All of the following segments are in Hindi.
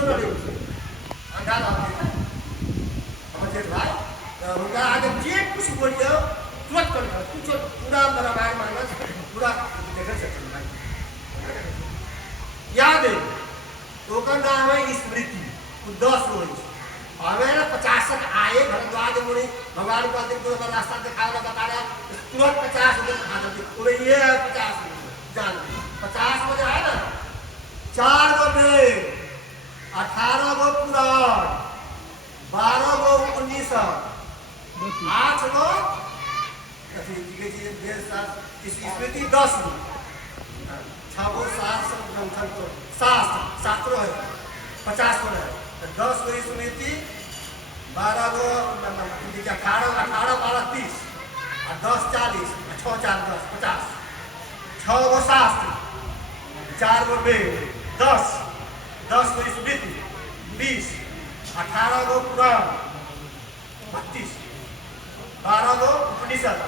सुन रही अंधा रहते हम जेठ भाई उनका आगे जे कुछ बोलियो तुरंत कर कुछ पूरा रामायण मानस पूरा देखे सकते भाई याद है तो का नाम है स्मृति 10 रोज हमें 50 तक आए भरद्वाज मुनि भगवान को दिन को रास्ता दिखाया बता रहा तुरंत 50 रुपये खा जाते पूरे ये है 50 जान 50 में जो है ना 4 गो वेद 18 गो पुराण 12 गो उपनिषद 8 गो स्मृति 10 गो 6 गो शास्त्र है 50 गो है 10 गो स्मृति 12 गो 18 12 30 और 10 40 6 4 10 50 6 गो शास्त्र 4 गो वेद 10 गो स्मृति 20 18 गो पुराण 32 12 गो उपनिषद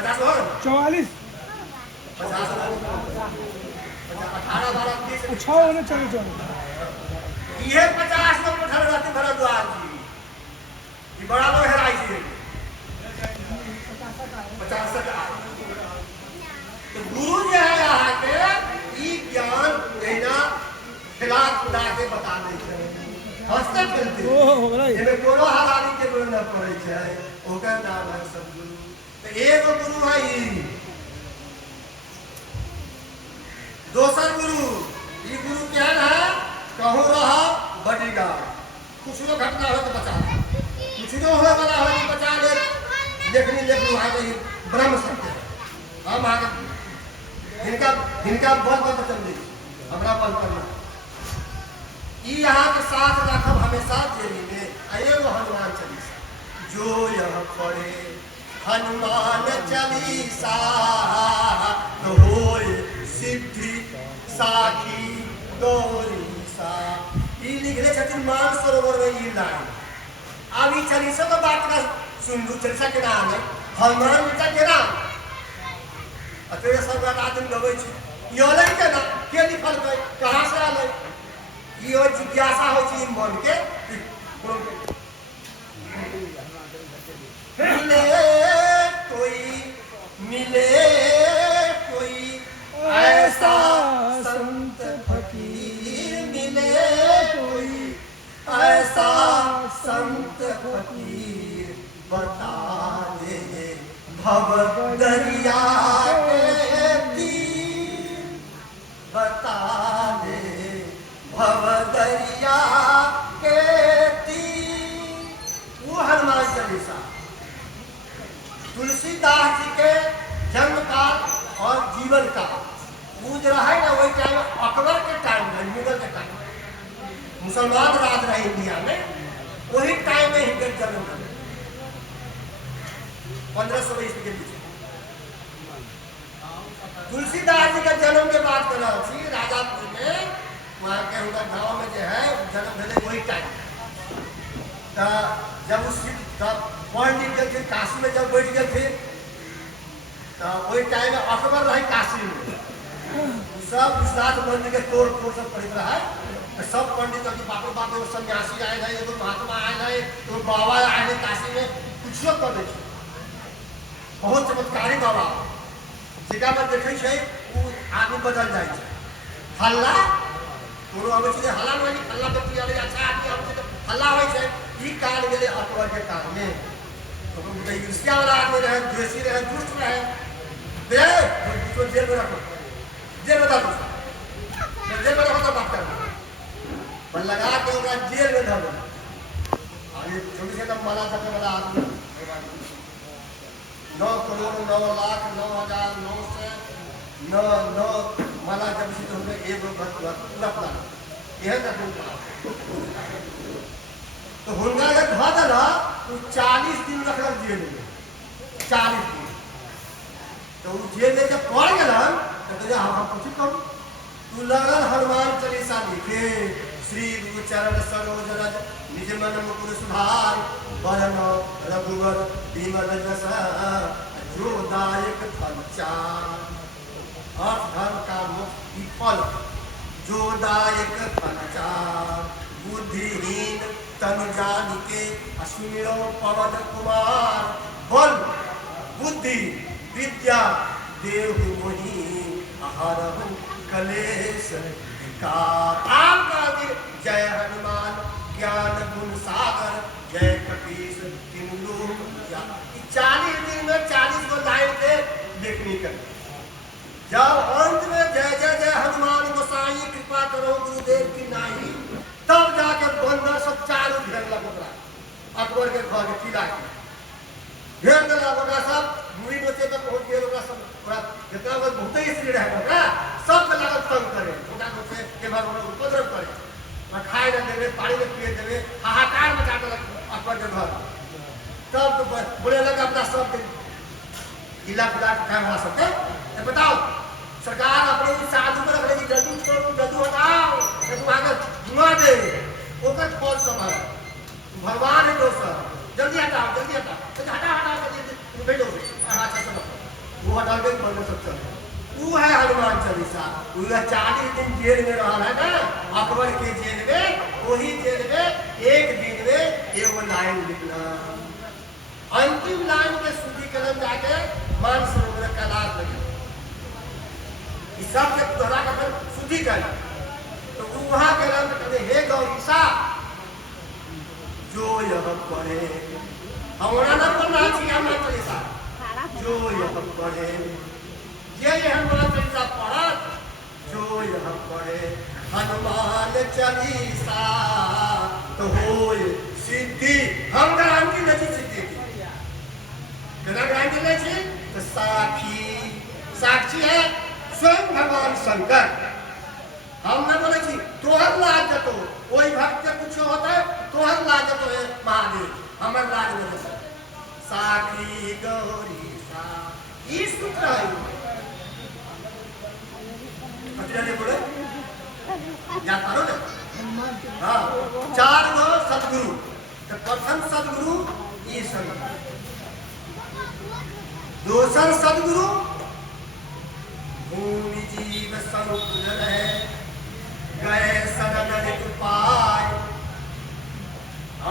50 हो 44 50 18 12 30 6 होने चले ये 50 लोग पठार रहते भरद्वाज जी ये बड़ा लोग हेराई से 50 तो गुरु जो है यहाँ के ये ज्ञान देना खिला खुदा के बता देते हंसते खेलते इनमें कोनो हरानी के बोल न पड़े छै ओकर नाम है सदगुरु तो एगो गुरु है ई दोसर गुरु ये गुरु क्या है कहूँ रहा बॉडीगार्ड कुछ नो घटना हो तो बचा कुछ नो हो वाला हो तो बचा ले लेखनी वहाँ के ब्रह्म सत्य हम आगे इनका बल बंद कर दी हमरा बंद करना ये यहाँ के साथ रखब हमेशा जेबी में एगो हनुमान चालीसा जो यह पढ़े हनुमान चालीसा तो होए सिद्धि साखी गौरीसा ये लिखले छथिन मान सरोवर में ये लाइन अब ये चालीसा का बात का सुन लू चालीसा के नाम है हनुमान जी के नाम अतरे सब आदमी गबै छै यो लै के ना के लिखल है कहां से आलै ये जिज्ञासा हो छी मन के मिले कोई ऐसा संत फकीर मिले कोई ऐसा संत फकीर बता दे भव दरिया के तीर बता दे भव दरिया के तीर वो हनुमान चालीसा तुलसीदास जी के जन्म काल और जीवन काल वो जो है ना वही टाइम अकबर के टाइम में मुगल के टाइम मुसलमान राज रहे इंडिया में वही टाइम में हिंदू जन्म हुआ 1500 ईस्वी के पीछे तुलसीदास जी के जन्म के बाद कला थी राजापुर में वहाँ के उनका गाँव में जो है जन्म भेले वही टाइम जब उस पढ़ लिख गए थे काशी में जब बैठ गए थे तो वही टाइम में अकबर रहे काशी में सब विश्वनाथ मंदिर के तोड़ फोड़ सब पढ़ रहा है सब पंडित बापो बापो सन्यासी आए रहे एगो महात्मा आए रहे एगो बाबा आए रहे काशी में कुछ कर दे बहुत चमत्कारी बाबा जगह पर देखे छै वो आदमी बदल जाए छै हल्ला कोनो आबै छै हल्ला नहीं हल्ला व्यक्ति आबै अच्छा आदमी आबै छै हल्ला होइ छै ई काल गेले अकबर के काल में तो ईर्ष्या वाला आदमी रहे द्वेषी रहे दुष्ट रहे दे तो जेल में रखो जेल में रखो जेल में रखो तो बात करना पर लगा के ओकरा जेल में धरो और ये छोटी से तब माला सबसे बड़ा आदमी 9 करोड़ 9 लाख 9,900 माला जब से तुमने एगो पूरा पूरा यह तक तो हुनका एक धो दला तो 40 दिन रखल जेल में 40 दिन तो वो जेल में जब पड़ गया तो हम कुछ करूँ तू लगल हनुमान चालीसा लिखे श्री गुरु चरण सरोज रज निज मन मुकुर सुधार बरन रघुवर बिमल जस जो दायक फल चार अर्थ धर्म का मुक्ति फल जो जोदायक फलचार बुद्धिहीन तन जानिके अश्विनो पवन कुमार बल बुद्धि विद्या देहु मोहि अहरहु कलेश विकार। जय हनुमान ज्ञान गुण सागर जय कपीस तीन लोक। 40 दिन में 40 को लाइन पे देखनी कर। जब अंत में जय जय जय हनुमान गोसाई कृपा करो गुरुदेव की नाही, तब जाके बंदर सब चारों घेर लगा अकबर के घर के किला के घेर दिला। ओकरा सब मुड़ी नोचे पे पहुंच गए। ओकरा सब ओकरा जितना लोग बहुत ही स्त्री रहे ओकरा सब के लागत तंग करे। ओकरा नोचे के बाद ओकरा उपद्रव करे, और खाए न देवे, पानी न पिए देवे, हाहाकार मचा देलक अकबर के घर। तब तो बोले लगा अपना सब किला पिला के खाए वाला सबके बताओ सरकार अपने साधु को रख लेगी, जल्दी छोड़ो, जल्दी हटाओ, तू आगे घुमा दे। ओकर फौज सब है, भगवान है दोस्त, जल्दी हटाओ, जल्दी हटाओ, जल्दी हटा हटा जल्दी बैठो। अच्छा चलो, वो हटा के बंद सब चले। वो है हनुमान चालीसा। वो 40 दिन जेल में रहा है ना अकबर के जेल में। वही जेल में एक दिन में एगो लाइन लिखना, अंतिम लाइन के शुद्धि कलम जाके मानसरोवर कैलाश लगे। इस सब के दोहरा कर शुद्धि कर। तो वहां के नाम कहते हे गौरीसा जो यह पढ़े, हमारा नाम बोलना चाहिए हनुमान चालीसा। जो यह पढ़े, ये हनुमान चालीसा पढ़ा, जो यह पढ़े हनुमान चालीसा तो होय सिद्धि। हम गारंटी नहीं सिद्धि की, बिना गारंटी नहीं तो साक्षी है स्वयं भगवान शंकर। हम न बोले छी तोहर लाज जतो, कोई भक्त के कुछ होता है तोहर लाज जतो है महादेव, हमर लाज नहीं है। साखी गौरी सा ई सूत्र है। पतिराने बोले याद करो ना। हाँ, 4 गो सदगुरु। तो प्रथम सदगुरु ई सदगुरु, दूसर सदगुरु भूमि जीव समुद्र है गए सदन पाए,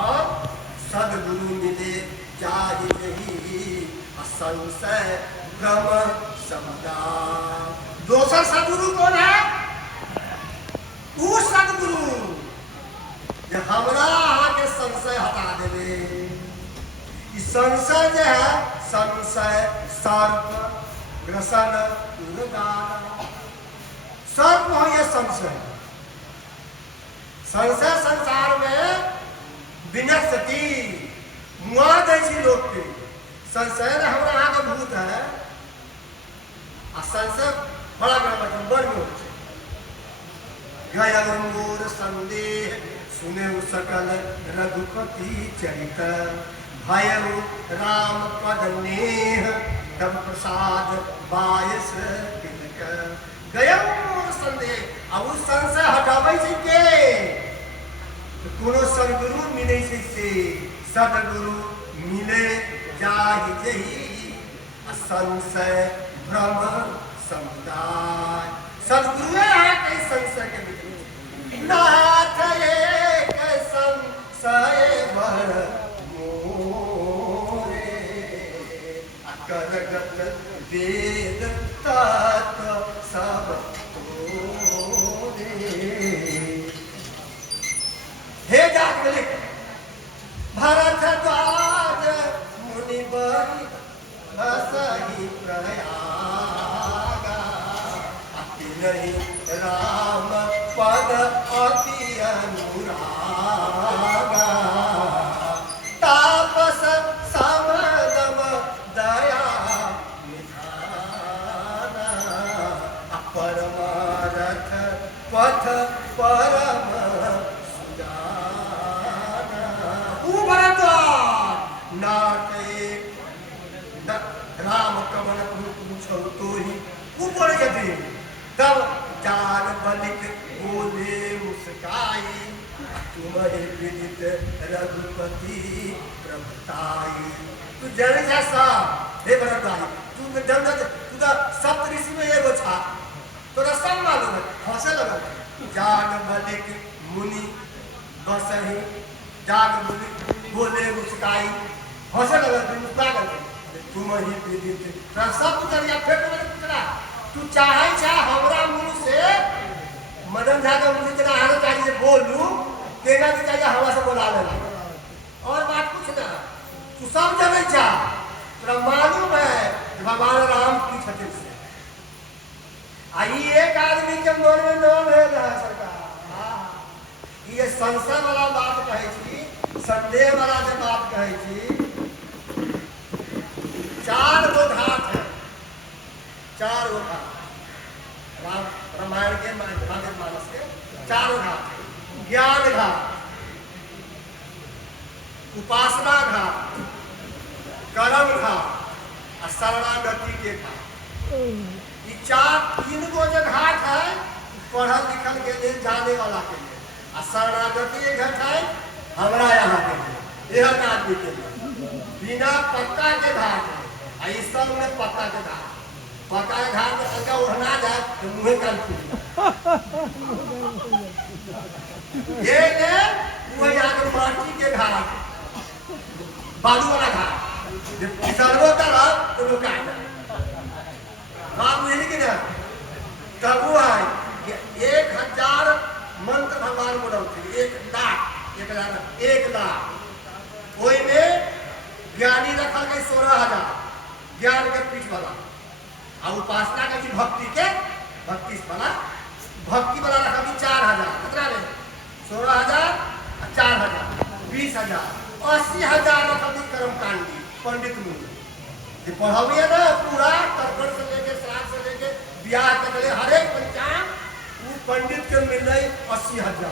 और सदगुरु मिले जाहि नहीं असंशय भ्रम समुदाय। दूसरा सदगुरु कौन है? वो सदगुरु जो हमरा आके संशय हटा देवे। इस संशय जो है संशय सर्प ग्रसन सर्प हो ये संशय। संशय संसार में विनश्यति मुआ दैसी लोग के संशय हमरा यहाँ के भूत है। आ संशय बड़ा बड़ा मतलब बड़ में होते गया अंगूर संदेह सुने सकल रघुपति चरित भयरु राम पद नेह तब प्रसाद बायस तिलक। गया अंगूर संदेह, अब उस संशय हटावे से के कोनो सदगुरु मिले से सदगुरु मिले जाहि जही असंशय भ्रम समुदाय। सदगुरु है कई संशय के मिले नाथ एक संशय भर मोरे अकरगत वेद तत्व सब तोरे। हे जागले भरद्वाज मुनि बलि असहि प्रयागा अति नहीं राम पद अति अनुरागा। तापस समदम दया निधाना परमारथ पथ परम सुजाना। नाटे राम कमल पूछो तो ही ऊपर गए। तब जान बलिक बोले मुस्काई तुम्हें विदित रघुपति प्रभुताई। तू जन जैसा हे भरद्वाज तू जन तू सप्त ऋषि में एगो छा तोरा सब मालूम है। हंसे लगा जाग बलिक मुनि बसही, जाग मुनि बोले मुस्काई, हंसे लगे फिर मुस्कुरा करके तुम ही विदित सब कुछ कर फिर तो मैंने पूछना तू चाहे चाहे हमरा मुंह से मदन झा का मुझे इतना आना चाहिए बोलूं केना भी चाहिए हवा से बोला लेना और बात कुछ ना तू सब जगह चाह तेरा मालूम है भगवान राम की छत्र से आई एक आदमी के मन में न भेल है सरकार ये संशय वाला बात कहे छी संदेह वाला जो बात कहे छी 4 गो घाट है 4 गो घाट रामायण के मानस के 4 घाट ज्ञान घाट उपासना घाट कर्म घाट और शरणागति के घाट ये 3 गो जो घाट है पढ़ल लिखल के लिए जाने वाला के लिए और शरणागति के घाट है हमारा यहाँ के लिए यह आदमी के लिए बिना पक्का के घाट है इस सब में पक्का के घाट पक्का के घाट में तनका उड़ना जाए तो मुँह कान ये ने वो यहाँ के माटी के घाट बालू वाला घाट जब सर्वो तरफ तो रुका बात नहीं कि ना तब वो है 1000 मंत्र भगवान बोल थे 1 लाख वही में ज्ञानी रखल के 16000 ज्ञान के पीठ वाला और उपासना के भक्ति वाला रखा 4000 कितना रे 16000 4000 20000 80,000 रखा कर्मकांडी पंडित मुनि ये पढ़ावे ना पूरा तर्पण से लेके श्राद्ध से लेके ब्याह तक ले हर एक पंचांग वो पंडित के मिल रही 80,000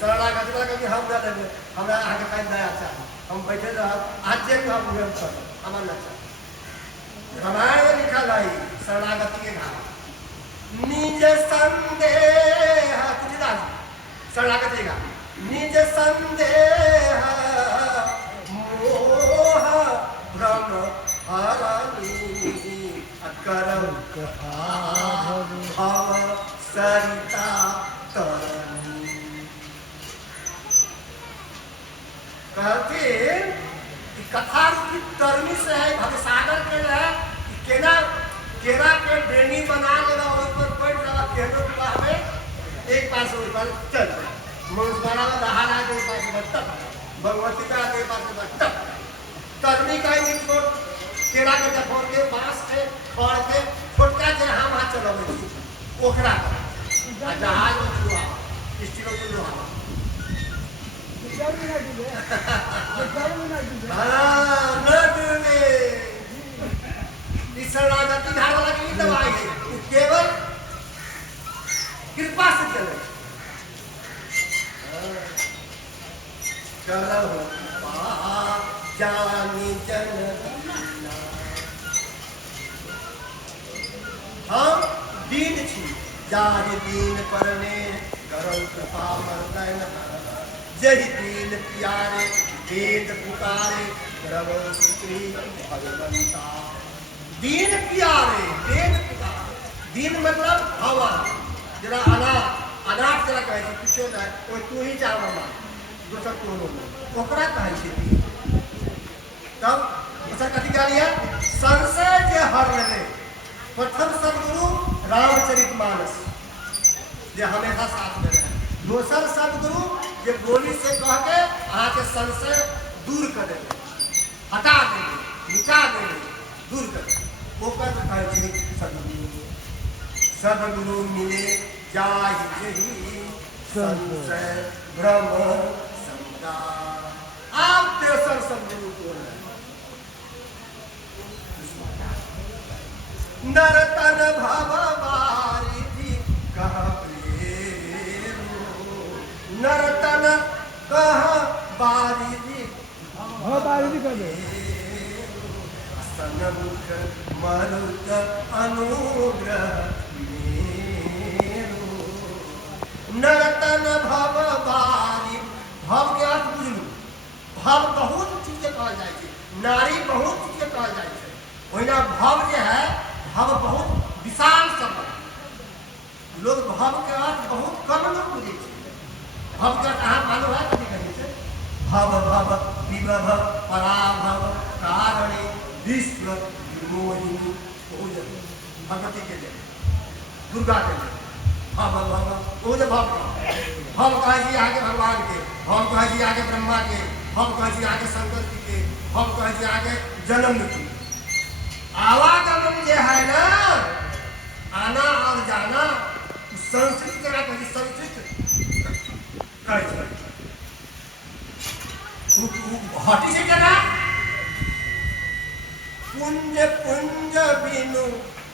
शरणागति वाला कभी हम ना देंगे हमरा आगे का दया चाहिए हम बैठे रह आज जे हम नियम कर हमारा ना चाहिए रामायण में लिखा है शरणागति के घाट निज संदेह तुझदास शरणागति का निज संदेह मोह भ्रम हरनी करम भव सरिता तरनी कहते कथा की तरनी से है भवसागर के है केना केरा के बेनी बना लेगा उस पर बैठ जाएगा केरो का में एक पास उस पर चल मुंसवाड़ा में दहाना के पास बत्तक भगवती का के पास बत्तक तरनी का ही को केरा के जफोर के बांस के खड़ के छोटका जे हम हाथ चलावे ओखरा जहाज में हुआ स्टीलो के लोहा शरणागति धार वाला की दवाई है केवल कृपा से चले करो जानी जन हम दीन छी जाहि दीन परने करो कृपा मर्दन जहि दीन प्यारे वेद पुकारे रवो सुत्री भगवंता दीन प्यारे वेद पुकारे दीन मतलब हवा जरा अनाथ जरा कहे छै किछो ना कोई तू ही चाहबा दोसर कोनो ओकरा कहे छै तब दोसर कथि कहलिए संशय जे हर ले प्रथम सद्गुरु रामचरितमानस जे हमेशा साथ में रहे दोसर सद्गुरु जे बोली से कह के अहाँ के संशय दूर कर देंगे हटा देंगे मिटा देंगे दूर कर देंगे ओकर कहे छै सद्गुरु सद्गुरु मिले जाहि जहि संशय भ्रम समदा आप तेसर सद्गुरु को नरतन भव बारिधि कह प्रेम नरतन कह बारिधि कर सनमुख मरुत अनुग्रह नरतन भव बारी भव के अर्थ बुझलू भव बहुत चीज के कहल जाए छै नारी बहुत चीज के कहल जाए छै ओहिना भव जे है भव बहुत विशाल शब्द लोग भव के अर्थ पार्वती के लिए, दुर्गा के लिए। हाँ भगवान वो जो भव हम कहे जी आगे भगवान के, हम कहे जी आगे ब्रह्मा के, हम कहे जी आगे शंकर जी के, हम कहे जी आगे जन्म मृत्यु। आवागमन जो है ना, आना और जाना, संस्कृत करा कही संस्कृत कहे हटी से क्या पुण्य पुंज बिनु,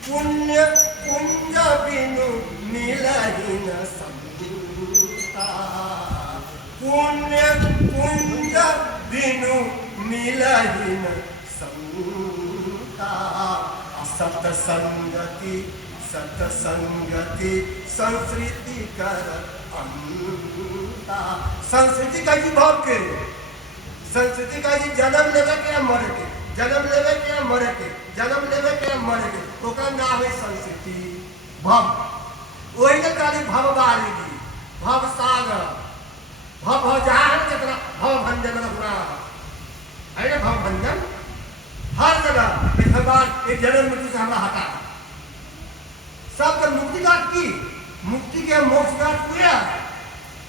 पुण्य पुंज बिनु मिलहि न संगीता, पुण्य पुंज बिनु मिलहि न संगीता। सत्संगति सत्संगति संस्कृति कर अंता। संस्कृति का जी भाव के, संस्कृति का जी जन्म लेवे के मरे के, जन्म लेवे के मरे के, जन्म लेवे के मरे के, ओकर नाम है संस्कृति भव। वही के काली भव वाली भव सागर, भव भव जहां जगह भव भंजन रघुना है ना, भव भंजन हर जगह एक भगवान एक जन्म मृत्यु से हमारा हटा सब कर मुक्ति बात की, मुक्ति के मोक्ष बात पूरा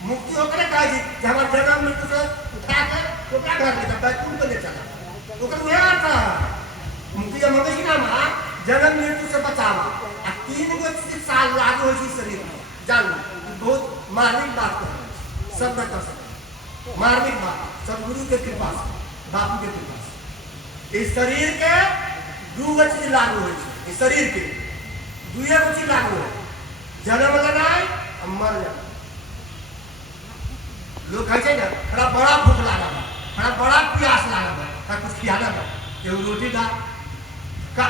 मुक्ति होकर का जी हमारा जन्म मृत्यु से उठा कर कोटा घर ले जाता है, तुम को ले चला ओकर हुआ था मुक्ति जब मंगे की नाम जन्म मृत्यु से बचावा। 3 साल लागू हो शरीर में जान बहुत मार्मिक बात कर सब न कर सकते, मार्मिक बात सब गुरु के कृपा से, बापू के कृपा से। इस शरीर के 2 चीज लागू हो, इस शरीर के 2 चीज लागू है, जन्म लेना और मर जाना। लोग कहे ना थोड़ा बड़ा भूख लगा था, थोड़ा बड़ा प्यास लगा था, थोड़ा कुछ खिलाना था, केहू रोटी दा का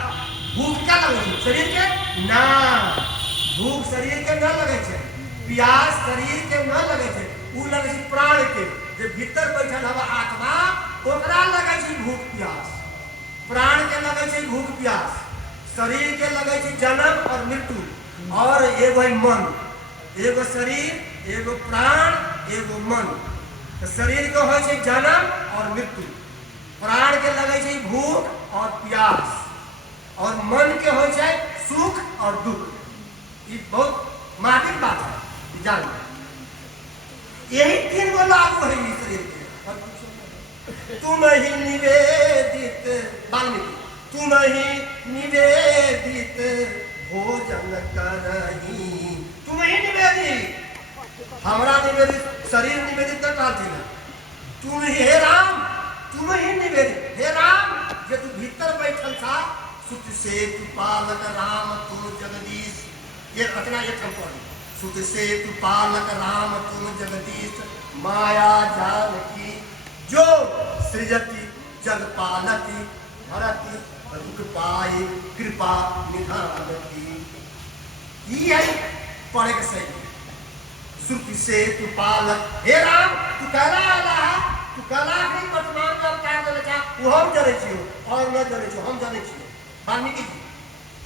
भूख क्या लगे शरीर के ना, भूख शरीर के न लगे छे, प्यास शरीर के न लगे छे, उ लगे छे प्राण के जे भीतर बैठल हवा आत्मा ओकरा लगे छे भूख प्यास। प्राण के लगे छे भूख प्यास, शरीर के लगे छे जन्म और मृत्यु, और एगो मन, एगो शरीर एगो प्राण एगो मन। तो शरीर के हो छे जन्म और मृत्यु, प्राण के लगे छे भूख और प्यास, और मन के हो छे सुख और दुख। ये बहुत मार्मिक बात है, जान यही 3 गो लागू है इस शरीर के। तुम ही निवेदित वाल्मीकि, तुम ही निवेदित भोजन करही, तुम ही निवेदित, हमारा निवेदित शरीर निवेदित कर रहा थी ना, तुम ही हे राम, तुम ही निवेदित हे राम, जे तू भीतर बैठल था सुत से तू पालक राम तुम जगदीश। ये रचना एक संपूर्ण सुत से तू पालक राम तुम जगदीश, माया जाल की जो सृजति जग पालती, भरती दुख पाए कृपा निधानती। ये पढ़े के सही श्रुति से तू पालक हे राम, तू कहला आला है, तू कहला है वर्तमान में अवतार देले छा, वो हम जरे छियो और न जरे छियो, हम जाने छियो वाल्मीकि जी,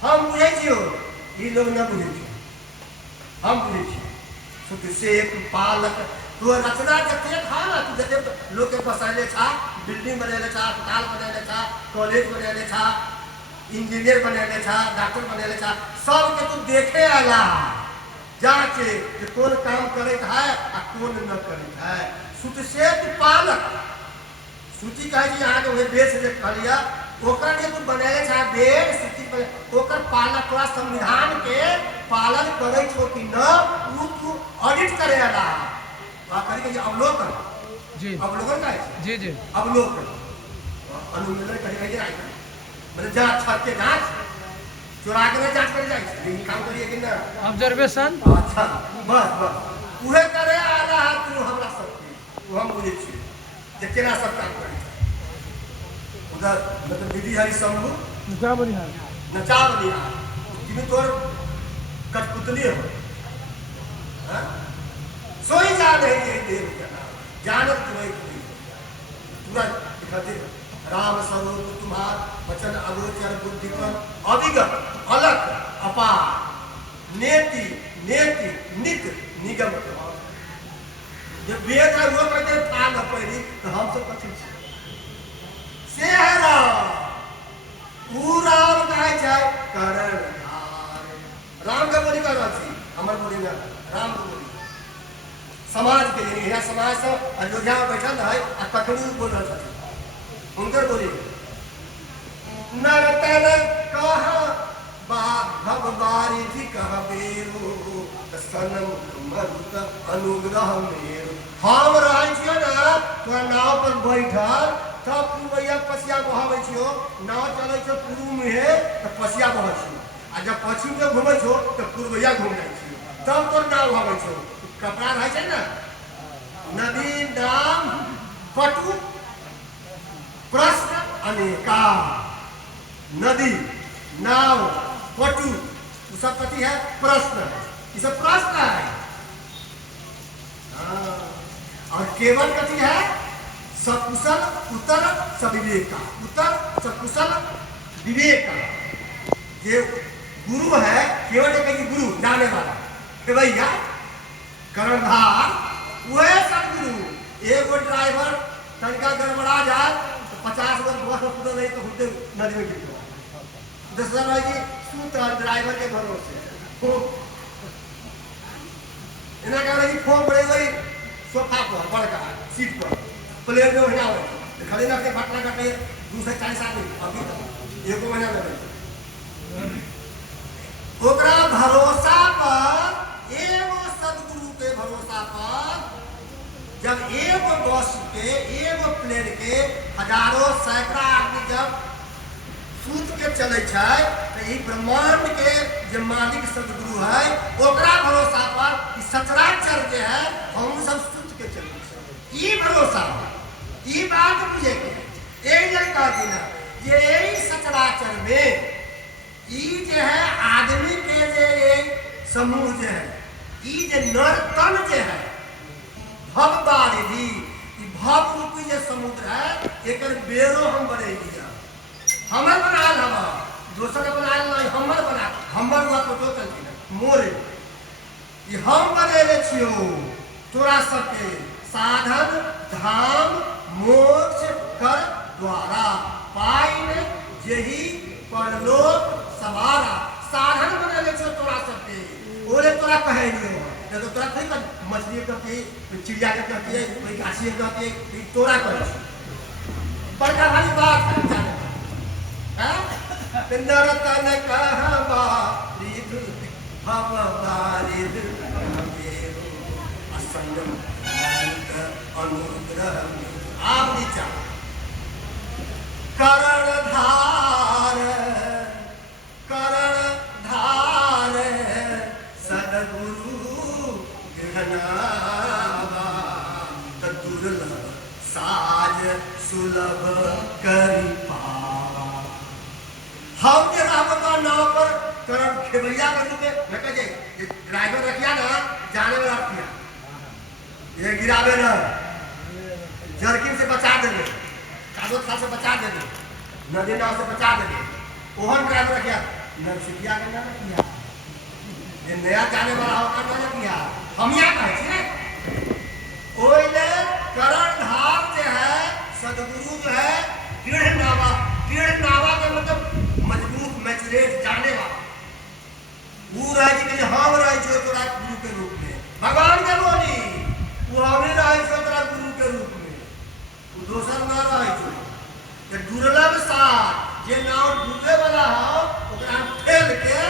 हम बुझे छियो, ये लोग न बुझे छियो, हम बुझे छियो। श्रुति से तू पालक, तू रचना जते था ना, तू जते लोग के बसाइले छा, बिल्डिंग बनेले छा, अस्पताल बनेले छा, कॉलेज बनेले छा, इंजीनियर बनेले छा, डॉक्टर बनेले छा, सब के तू देखे आला जाके कि कौन काम करे है आ कौन न करे है। सूची से तू पालक, सूची कहे कि यहाँ के बेस से कहलिया ओकर के तू बनेले छा बेड सूची पर ओकर पालक पूरा संविधान के पालन करे छो कि न, वो तू ऑडिट करे आला करी के अवलोकन जी, अवलोकन का है जी जी, अवलोकन अनुमोदन करे के राइट मतलब जांच छत के जांच चोरा के जांच करे जाए, ये काम करिए कि ना ऑब्जर्वेशन। अच्छा बस बस उहे करे आला तू हमरा सब के हम बुझे छी जे केना सब काम करे। उधर मतलब विधि हरि शंभु नचा बनिहार जिमे तोर कठपुतली हो हां सोई जा रही है देव जना जानत तुम्हें पूरा दिखाते राम स्वरूप तुम्हार वचन अगोचर बुद्धि पर अविगत अलग अपार नेति नेति नित निगम। जब वेद है वो कहते था न पहली तो हम सब कथी से है ना पूरा बताए जाए करण बोलिया राम को बोली समाज के लिए यहाँ समाज से अयोध्या में बैठल है और कखनी बोल रहा था उनकर बोली नरतन कहा भव बारिधि कह बेरो सनम मरुत अनुग्रह मेरो हम रहै छियो ना तोरा नाव पर बैठल तब पूर्वैया पसिया बहाबै छियो नाव चलै छो पूर्व में है तो पसिया बहै छियो आ जब पश्चिम में घूमै छो तो पूर्वैया घूम जाइ छियो तब तोर नाव बहाबै छो कपड़ा रहै छै ना नदी नाम पटु प्रश्न अनेका नदी नाव पटु सब कथी है प्रश्न ये सब प्रश्न है और केवल कथी है सकुशल उत्तर सविवेक उत्तर सकुशल विवेक ये गुरु है केवल एक गुरु जाने वाला कि भैया कर्णधार वह सदगुरु एगो ड्राइवर तनका गड़बड़ा जाए तो 50 वर्ष बस में कूदो नहीं तो खुद नदी में गिर जाए दूसरा भाई सूत्र ड्राइवर के भरोसे इन्हें कह रहे फोन पड़े गई सोफा पर बड़का सीट पर प्लेन में बैठा हुआ खड़े ना के घटना घटे दूसरे 40 आदमी अभी एको महीना में ओकरा भरोसा पर एगो सदगुरु के भरोसा पर जब एगो बस के एगो प्लेन के हजारों सैकड़ा आदमी जब सूत के चले छै तो ई ब्रह्मांड के जो मालिक सदगुरु है ओकरा भरोसा पर ई सचराचर जे है हम सब सूत के चले छै ई भरोसा ई बात बुझे के एक जन कहती ना ये यही सचराचर में ई जे है आदमी के जे समूह जे है ई जे नर तन जे है भव बारिधि ई भव रूपी जे समुद्र है एकर बेरो हम बने दिया हमर बनाल हम दोसर बनाल नहीं हमर बात तो चलती ना मोरे ई हम बनेले छियो तोरा सबके साधन धाम मोक्ष कर द्वारा पाइन जेहि परलोक सवारा साधन बनेले छियो तोरा सबके ओरे तोरा कहे लियो तो तोरा नहीं कर मछली कहती चिड़िया के कहती है कोई गाछी के कहती है तोरा कहे बड़का भारी बात है जाने हैं नरतन कहा बारिध भव बारिध मेरो असंयम अनुग्रह आप नीचा कर्णधार सदगुरु गहनावा दुर्लभ साज सुलभ करी पावा हम जे रावता नाव पर करण खेवैया कर के रखे जे ड्राइवर रखिया ना जाने वाला रखिया ये गिरावे ना जरकिन से बचा देंगे कागज खा से बचा देंगे नदी नाव से बचा देंगे ओहन ड्राइवर रखिया नरसिया के ना रखिया ये नया जाने वाला होकर ना किया हम यहाँ कहे छे ओइले कर्णधार जे है सदगुरु जो है दृढ़ नावा के मतलब मजबूत मैचुरेट जाने वाला वो रह जी के हम रह जो तोरा गुरु के रूप में भगवान के बोली वो हमें रह जो तोरा गुरु के रूप में वो दोसर ना रह जो ये दुर्लभ सार जे नाव डूबे वाला हो ओकरा फेल के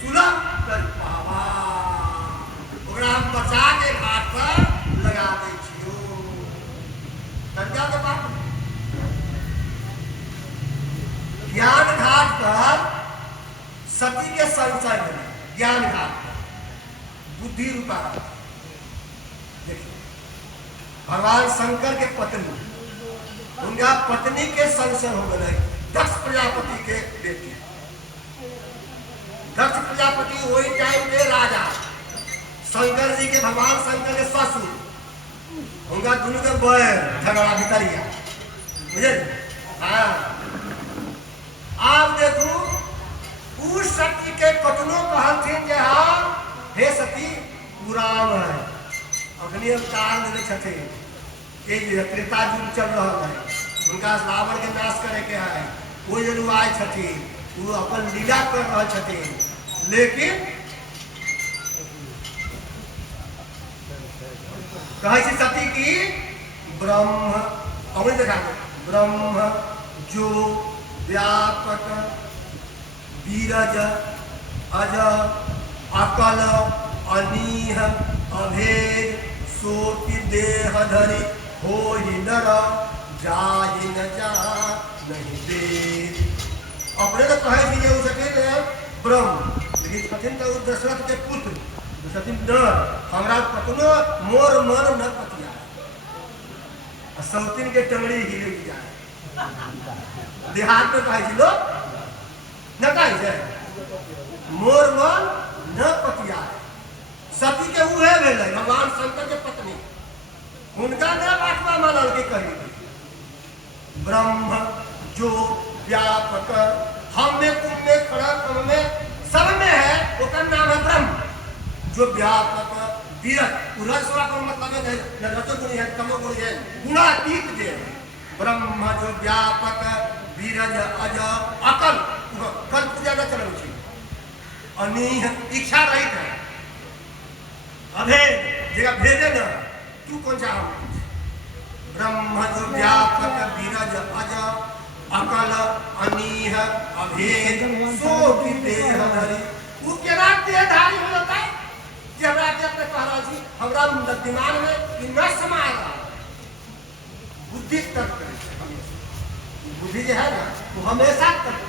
सुलभ कर पावा ओकरा हम बचा के घाट पर लगा दे छियो तंजा के बात ज्ञान घाट पर सती के संशय में ज्ञान घाट बुद्धि रूपा भगवान शंकर के पत्नी उनका पत्नी के संशय हो गए दक्ष प्रजापति के बेटी दक्ष प्रजापति वही टाइम के राजा शंकर जी के भगवान शंकर के ससुर उनका दोनों के बैर झगड़ा भितरिया बुझे हाँ आप देखो उस शक्ति के कतनो कहथिन जे हाँ हे सती पुराण है अग्नि अवतार देने छथिन त्रेता युग चल रहा है उनका रावण के नाश करे के है वो जरूर आए छथिन वो अपन लीला कर रहे छथिन लेकिन कहे छी सती की ब्रह्म और देखा ब्रह्म जो व्यापक बीरज अज अकल अनीह अभेद सोति देह धरि हो ही नर जाहि न जा नहीं दे। अपने तो कहे कि ये सके ब्रह्म लेकिन कठिन तो दशरथ के पुत्र सतीन न हमरा कतनो मोर मन न पतिया सौतीन के टंगड़ी हिले जाए देहात में कहे लोग न कहे जाए मोर मन न पतिया सती के उहे भेले भगवान शंकर के पत्नी उनका न बाटवा मानल के कही ब्रह्म जो व्यापक हम में तुम में खड़ा तुम में सब में है उसका नाम है ब्रह्म जो व्यापक विरत उरसवा का मतलब है न रतो गुणी है तमो गुणी है गुणातीत है ब्रह्म जो व्यापक विरज अज अकल कल पूजा न चलो छी अनीह इच्छा रहित है अभेद जगह भेदे न तू कौन चाहो ब्रह्म जो व्यापक विरज अज अकल अनीह अभेद सो की देह धरि वो केना देहधारी हो जाता है जब रात अपने कह रहा थी हमरा दिमाग में इ न समाए बुद्धि तर्क बुद्धि जो है ना वो हमेशा तर्क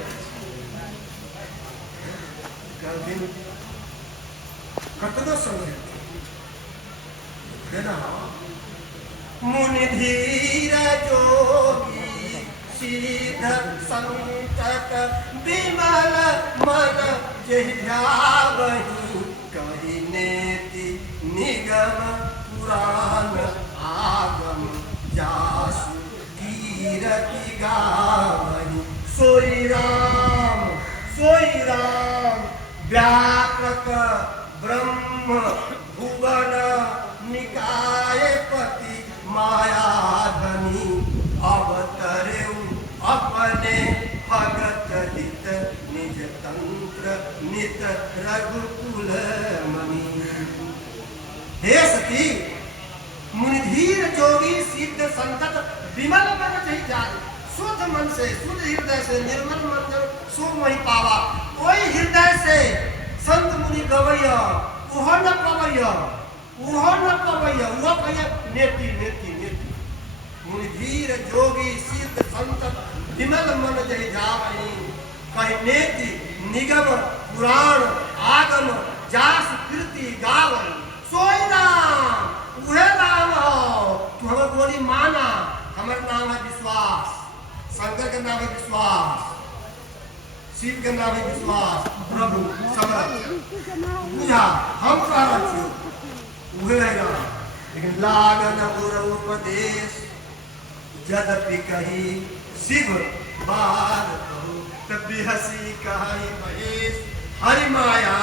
कतनो समझे है ना मुनि धीर जोगी सीध संतत विमल मन जहि ध्यावहि कहि नेति निगम पुराण आगम जासु कीरति गावहि सोई राम व्यापक ब्रह्म भुवन निकाय पति मायाधनी अवतरे अपने भगत हित निज तंत्र नित रघुकुल मणि। हे सती मुनिधीर जोगी सिद्ध संतत विमल मन जहि जाय शुद्ध मन से शुद्ध हृदय से निर्मल मन से सुख वही पावा कोई हृदय से संत मुनि गवैया उहो न पवैया वो कहिया नेति नेति नेति मुनिधीर जोगी सिद्ध संतत विमल मन जहि जावहि कहि नेति निगम पुराण आगम जास कीर्ति गावहि सोई राम उहे राम हो तू हमर बोली माना हमर नाम है विश्वास शंकर के नाम है विश्वास शिव के नाम है विश्वास प्रभु समर्थ बुझा हम कह रहे छी उहे है राम लेकिन लागन गुर उपदेश यद्यपि कही शिव बार कहू तभी हसी कहाई महेश हरि माया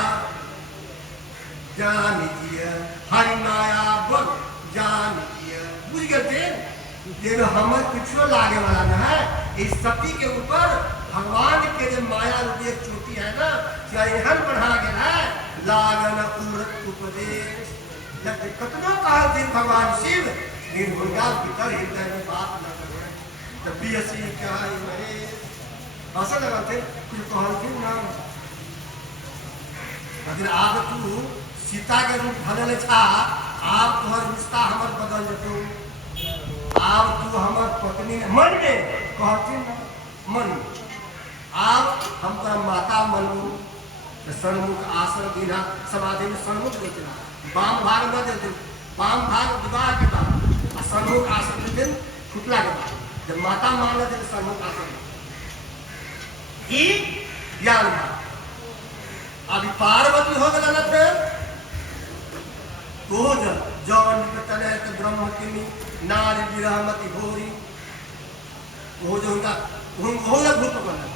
जान दिया हरि माया बग जान दिया बुझ गए ये हमर कुछो लागे वाला न है इस सती के ऊपर भगवान के जो माया रूपी चोटी है ना क्या एहन बढ़ा गया है लागन उम्र उपदेश कतनो कहा दिन भगवान शिव लेकिन गुणगान भीतर हृदय में बात न करे तब भी ऐसी क्या है महेश ऐसा लगा थे कुछ कहते ना लेकिन आप तू सीता के रूप धरल छा आप तोहर रिश्ता हमर बदल जतो आप तू हमर पत्नी मन में कहती ना मन आप हम पर माता मनू सन्मुख आसन दीना समाधि में सन्मुख देना वाम भाग न देते वाम भाग विवाह के बाद सन्मुख आसन देते छुटला के बाद जब माता मान लेते सन्मुख आसन ज्ञान था अभी पार्वती हो गए तो जौन तने ब्रह्म किमी नारी विरहमति भोरी वो जो उनका हो या भूत बना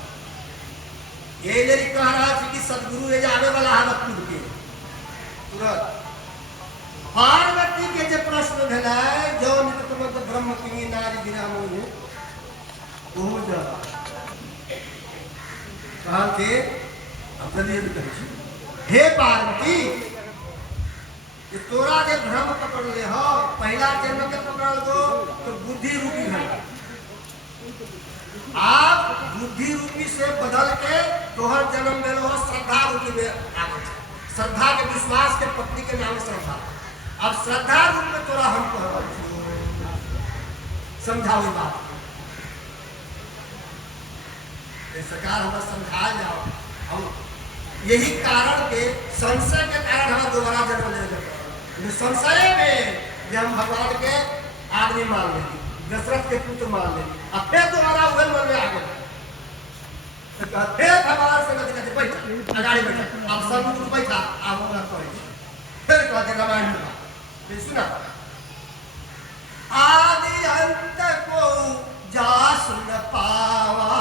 ये यदि कह रहा है कि सदगुरु ये आने वाला है खुद के तुरंत पार्वती के जो प्रश्न भेला है जौन मतलब ब्रह्म किमी नारी विरहमति वो जा कहा के हे पार्वती ये तोरा के भ्रम पकड़ ले हो, पहला जन्म के पकड़ दो तो बुद्धि रूपी है। आप बुद्धि रूपी से बदल के तोहर जन्म में लो श्रद्धा रूपी में आगे। श्रद्धा के विश्वास के पत्नी के नाम श्रद्धा। अब श्रद्धा रूप में तोरा हम कह समझाओ ये बात। सरकार हमें समझा जाओ, हम यही कारण के संशय के कारण हमें दोबारा जन्म ले जाता है। संशय में कि हम भगवान के आदमी मान लेंगे, दशरथ के पुत्र मान लेंगे, अब फिर दोबारा वही मन में आ गया। फिर भगवान से कहते बैठा अगाड़ी बैठा, अब सब बैठा आप अपना करें, फिर कहते रामायण में फिर सुना आदि अंत को जास न पावा,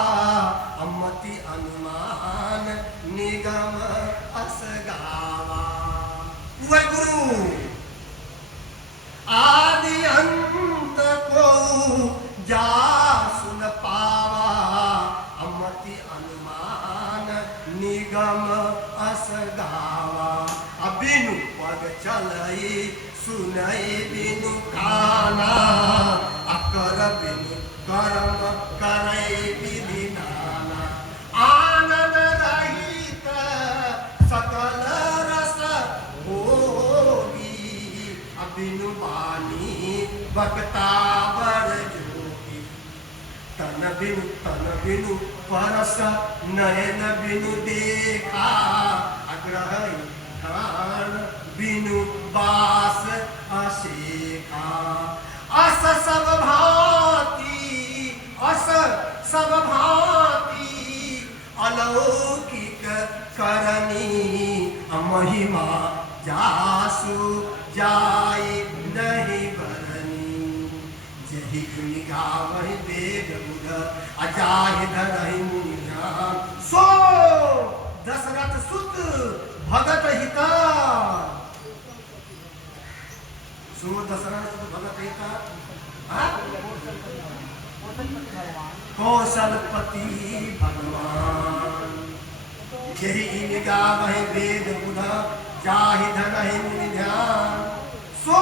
अमति अनुमान निगम असगावा। वह गुरु आदि अंत को जास न पावा, अमति अनुमान निगम असगावा। अबिनु पग चलई सुनई बिनु काना, अकर बिनु कर्म करई विधि नाना। आनंद रहित सकल रस भोगी, अबिनु बानी बक्ता बर जोगी। तन बिनु परस नयन बिनु देखा, अग्रह कान बिनु बास असेखा। अस सब भांति अस सब भांति अलौकिक करनी, महिमा जासु जाय नहीं बरनी। जहि गुण गावहि वेद बुध, अजाहि धरहि मुनिया। सो दशरथ सुत भगत हिता, सो दशरथ सुत भगत हिता। कौशलपति भगवान, यही निगावहि वेद बुध, जाहि धरहि मुनि ध्यान। सो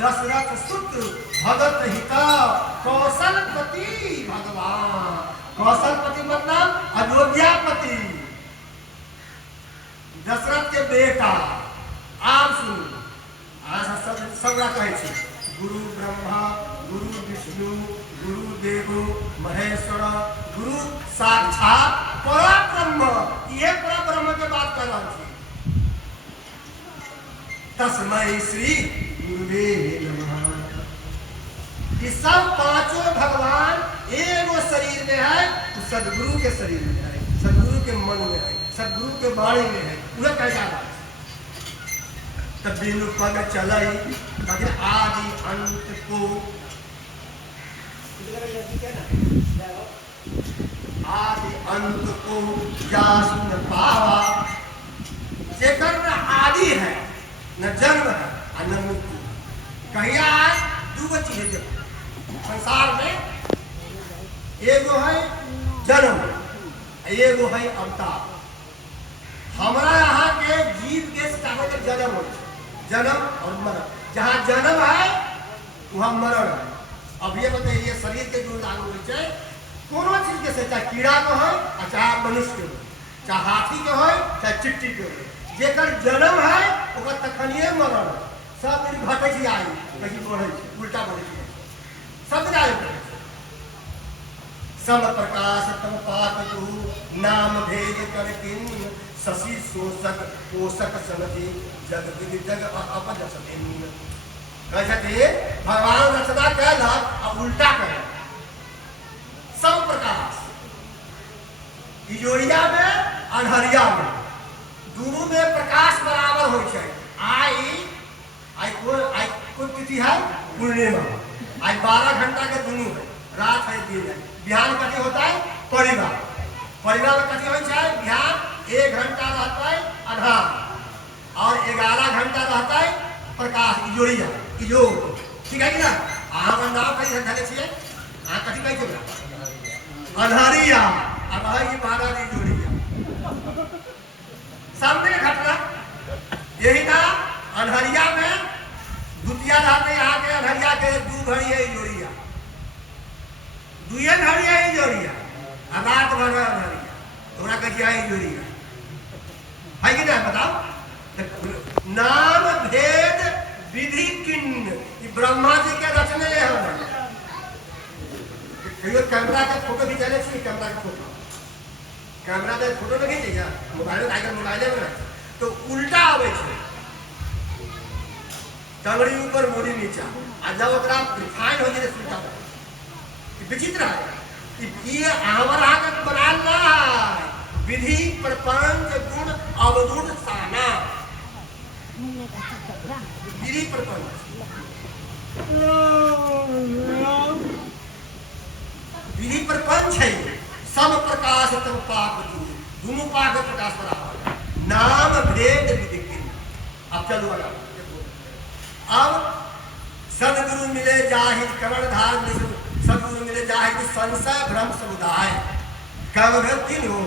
दशरथ सुत भगत हिता, कौशलपति भगवान। कौशलपति मतलब अयोध्यापति, दशरथ के बेटा। आप सुनो, आज सब कहे गुरु ब्रह्मा गुरु विष्णु गुरु देव महेश्वर, गुरु साक्षात परब्रह्म। ये परब्रह्म के बात कर रहा थी। तस्मै श्री गुरुवे नमः। कि सब पांचों भगवान एगो शरीर में है, तो सदगुरु के शरीर में है, सदगुरु के मन में है, सदगुरु के वाणी में है। वह कैसा बात तब बिनु पग चलई, लेकिन आदि अंत को आदि अंत को जासु न पावा। जेकर न आदि है न जन्म है और न मृत्यु। कहिया दो चीजें देखो संसार में, एगो है जन्म, एगो है अवतार। हमारा यहाँ के जीव के सितारे के जन्म हो, जन्म और मरण। जहाँ जन्म है वहाँ मरण है। अब ये बताइए शरीर के जो लागू हो, कोनो चीज के से, चाहे कीड़ा को है चाहे मनुष्य के हो, चाहे हाथी के हो चाहे चिट्टी के हो, जेकर जन्म है ओकर तखनिए मरण है। सब दिन घटे छी आई, कहीं बढ़े उल्टा बढ़े छी, सब दिन आयु बढ़े। सम प्रकाश तम पात तू नाम भेद कर किन, शशि शोषक पोषक सनति जग विधि जग अपजसतिन। कहते भगवान रचना कहला अब उल्टा करे। सम प्रकाश इजोरिया में अनहरिया में दोनों में प्रकाश बराबर हो छै। आई कोई तिथि है पूर्णिमा, आज 12 घंटा के दोनों है, रात है दिन है। बिहान कथी होता है परिवार, परिवार में कथी हो छै बिहान 1 घंटा रहता है अंधार और 11 घंटा रहता है प्रकाश इजोरिया इजोर। ठीक है कि ना? अहाँ नाम कही धरे छिए, अहाँ कथी कहै छै अनहरिया, अब है कि 12 इजोरिया। सामने घटना यही था अनहरिया दू घड़ी है जोड़िया, दुए घड़ी है जोड़िया, अब रात भर घड़िया, तोरा कहिया है जोड़िया, है कि नहीं बताओ। नाम भेद विधि किन्न, ब्रह्मा जी के रचने ले हम कैमरा के फोटो खिंचाने से कैमरा के फोटो, कैमरा में फोटो नहीं खींचेगा, मोबाइल आजकल मोबाइल में तो उल्टा आवे छे, टंगड़ी ऊपर मोड़ी नीचा, आ जब ओकरा रिफाइन हो जाए उल्टा विचित्र है। ये हमारा के बनाल ना विधि प्रपंच गुण अवगुण साना, विधि प्रपंच विधि प्रपंच है, सब प्रकाश तम पाक दूर, दोनों पाक प्रकाश बराबर, नाम भेद विधि किन्न। अब चलो अब सदगुरु मिले जाहिर करण धार, सदगुरु मिले जाहिर संशय भ्रम समुदाय, कब तीन हो,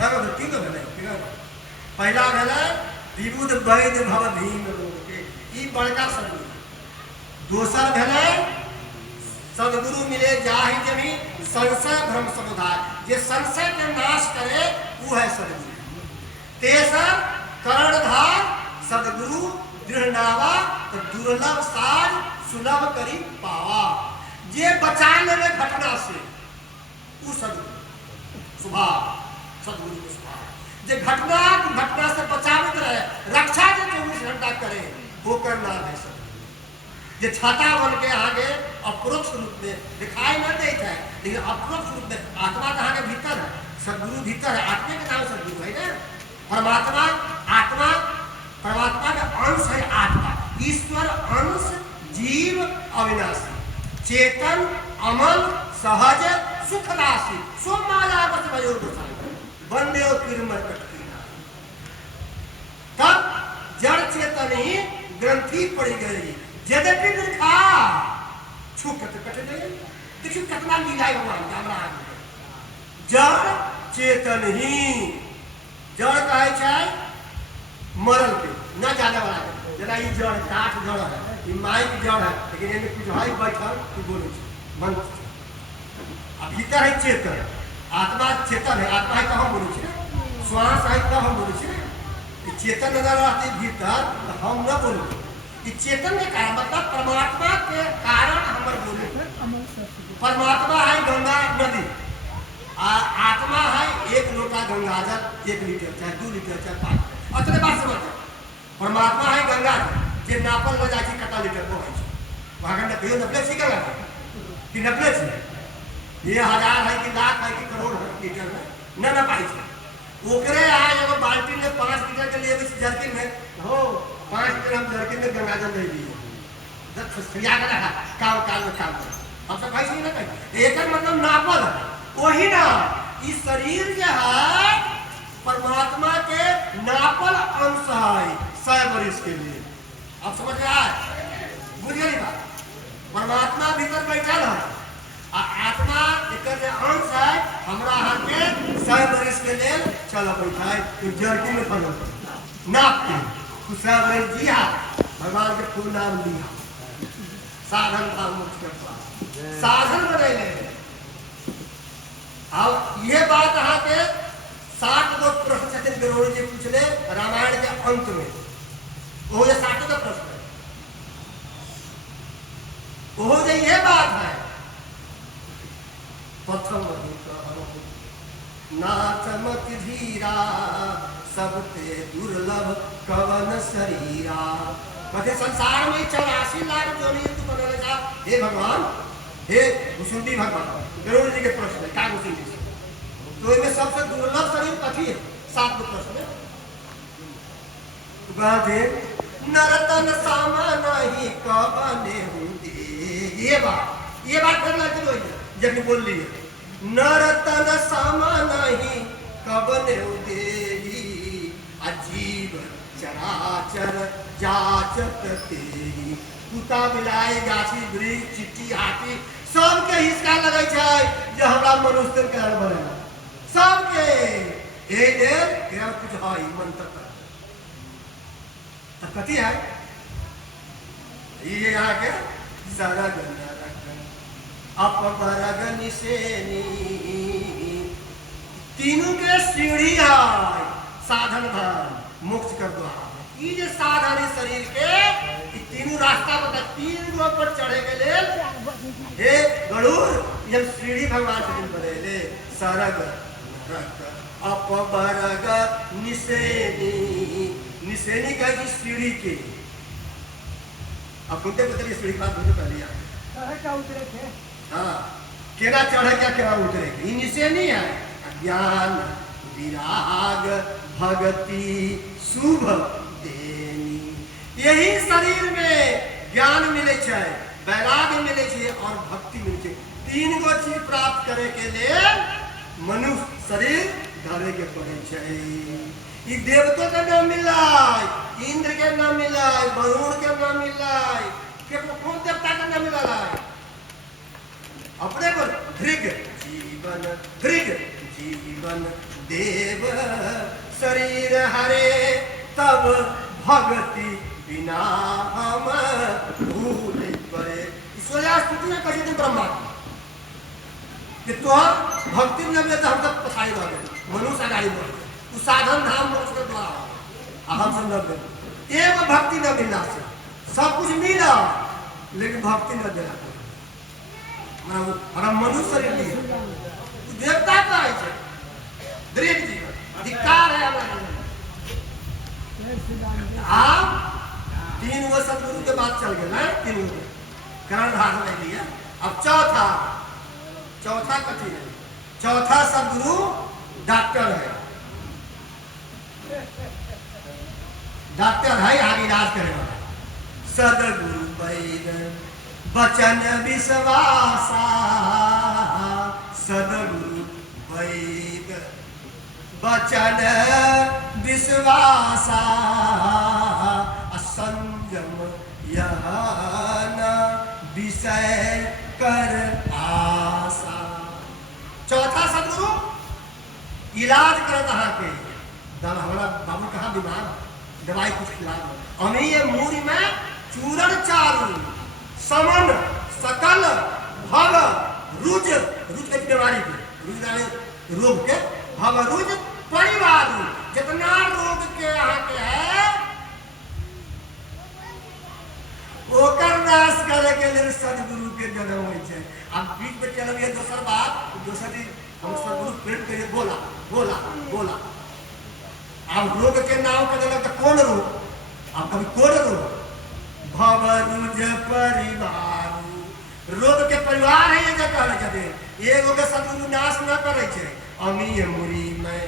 कब तीन भेले, पहला भेले विबुध वैद्य भव भीम लोग के, ई बड़का सदगुरु, दोसर भेले सदगुरु मिले जाहि जमी संशय भ्रम समुदाय, जे संशय के नाश करे वो है सदगुरु। तेसर कर्णधार सदगुरु दृढ़ नावा, तो दुर्लभ साज सुलभ करी पावा, जे बचा लेवे घटना से वो सदगुरु स्वभाव, सदगुरु के स्वभाव, जे घटना से बचावित रहे, रक्षा जो 24 घंटा करे वो करना है सदगुरु। जे छाता बन के आगे अप्रोक्ष रूप में दिखाई न देता है, लेकिन अप्रोक्ष रूप में आत्मा तो आगे भीतर है, सदगुरु भीतर है, आत्मा के नाम सदगुरु है ना। परमात्मा आत्मा, परमात्मा का अंश है आत्मा, ईश्वर अंश जीव अविनाशी, चेतन अमल सहज सुखदासी, सो माला बस भयो वंदे किरमर कटकीना। तब जड़ चेतन ही ग्रंथि पड़ी गई, यद्यपि दुर्खा छूकत कट गई। देखिए कितना लीला है भगवान का हमरा आगे, जड़ चेतन ही, जड़ कहे चाहे मरल के न जाने वाला है, जना ये जड़ काठ जड़ है, ये माई की जड़ है, लेकिन इनमें कुछ है बैठल तू बोले मन, अब भीतर है चेतन, आत्मा चेतन है, आत्मा है कहाँ बोले श्वास है कहाँ बोले, चेतन नजर आती भीतर तो हम न बोले, चेतन के कारण मतलब परमात्मा के कारण हमर बोले, परमात्मा है गंगा नदी, आत्मा है 1 लोटा गंगा जल 1 लीटर चाहे 2 लीटर चाहे 5 लीटर, अतने बात समझ। परमात्मा है गंगा जे नापल हो जाए कटा लीटर को है, वहां कहियो नपले छी गंगा कि नपले छी, ये हजार है कि लाख है कि करोड़ है लीटर में न नपाई छै, ओकरे आज एगो बाल्टी में 5 लीटर के लिए जर्किन में हो 5 लीटर हम जर्किन में गंगा जल ले लिए, जब खिया के रखा काल में काम हम सब भाई नहीं ना, एक मतलब नापल है वही ना, इस शरीर के है परमात्मा के नापल अंश है 100 वर्ष के लिए। अब समझ में आए, बुझिए बात, परमात्मा भीतर बैठल है, आत्मा एक अंश है हमरा हाथ के 100 वर्ष के लिए चल बैठा है, तो जर्किन में फल नाप के तू 100 वर्ष जिया, भगवान के फूल नाम लिया, साधन था मुख्य साधन बने। अब ये बात यहाँ के 60 गो प्रश्न सचिन गरोड़ी जी पूछले रामायण के अंत में, वो ये 60 का प्रश्न है, वो जो ये बात है प्रथम नाचमत धीरा सबते दुर्लभ कवन शरीरा, कथे संसार में 84 लाख जोनी तू बनने का, हे भगवान, हे भुसुंडी भगवान, गरुड़ जी के प्रश्न है क्या भुसुंडी से, तो इनमें सबसे दुर्लभ शरीर कथी है, 7 प्रश्न है। गाधे नरतन सामा नहीं कबने होंगे, ये बात करना चाहिए जब बोल ली नरतन सामा नहीं कबने होंगे, अजीब चराचर जाचत तेरी, कुत्ता बिलाई गाछी वृक्ष चिट्टी हाथी सबके हिस्सा लगे जो हमरा मनुष्य के बने, सबके यही देर कुछ है मंत्र तब कथी है ये यहाँ के सरग नरक अपबरग निसेनी। तीनों के सीढ़ी है साधन धर्म मोक्ष कर द्वार। ये साधन है शरीर के तीनों रास्ता बता तीन गो पर चढ़े के लिए हे गरुड़ ये सीढ़ी भगवान से बनेले सरग नरक अपबरग निसेनी। निसेनी का जी सीढ़ी के अब कुत्ते कुत्ते की सीढ़ी बात मुझे पहले क्या उतरे थे हाँ केना चढ़े क्या केना उतरे ये निसेनी है ज्ञान विराग भक्ति शुभ देनी। यही शरीर में ज्ञान मिले छे वैराग्य मिले छे और भक्ति मिले छे। तीन गो चीज प्राप्त करे के लिए मनुष्य शरीर धरे के पड़े छे। ये देवता के नाम मिला इंद्र के नाम मिला वरुण के नाम मिला के कौन देवता के नाम मिला अपने को भृग जीवन देव शरीर हरे तब भक्ति बिना हम भूल पड़े। ईश्वरिया स्तुति में कहे थे ब्रह्मा कि तो भक्ति न मिले तो हम सब पछाई रह गए मनुष्य आगाड़ी बढ़ गए साधन धाम मोक्ष के द्वारा हम सब न मिले एक भक्ति न मिलना से सब कुछ मिला लेकिन भक्ति न देना हमारा मनुष्य शरीर लिए देवता का है दृढ़ जीवन अधिकार है हमारा। आप तीन वो सदगुरु के बाद चल गए ना तीन करण धारण ले लिया। अब चौथा कथी है चौथा सदगुरु डॉक्टर है आगे इलाज करे वाला सदगुरु वैद वचन विश्वासा। सदगुरु वैद वचन विश्वासा असंयम यह न विषय कर आशा। चौथा सदगुरु इलाज कर के हमारा बाबू कहाँ बीमार दवाई कुछ खिला हमें ये मूरी में चूरण चारू समन सकल भव रुज के बीमारी के रोग के भव रुज परिवार जितना रोग के यहाँ के है ओकर नाश करे के लिए सदगुरु के जन्म हो छै। अब बीच में चल गया दोसर बात दोसर दिन हम सदगुरु प्रेम करिए बोला बोला बोला अब रोग के नाम के देलक तो कौन रोग अब कभी कौन रोग भव रुज परिवार रोग के परिवार है ये जगह है एगो के सदगुरु नाश न करे छै। अमीय मुरी में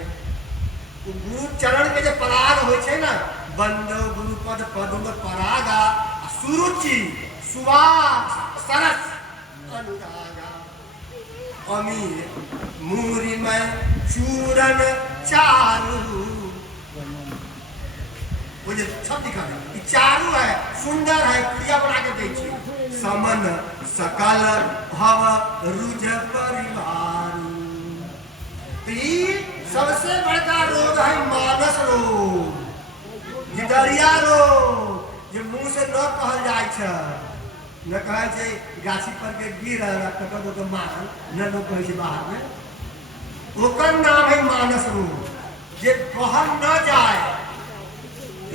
गुरु चरण के जो पराग हो छै ना बंदो गुरुपद पद्म परागा सुरुचि सुवास सरस अनुरागा। अमीय मुरी में चूरन चारू वो जो सब दिखा है चारू है सुंदर है क्रिया बना के देखिए समन सकल भव रुज परिवार। सबसे बड़का रोग है मानस रोग हिदरिया रोग जो मुंह से न कहल जाए छै न कहे छै गाछी पर के गिर ककरो के मार न लोग कहे छै बाहर में ओकर नाम है मानस रोग जे कहल न जाए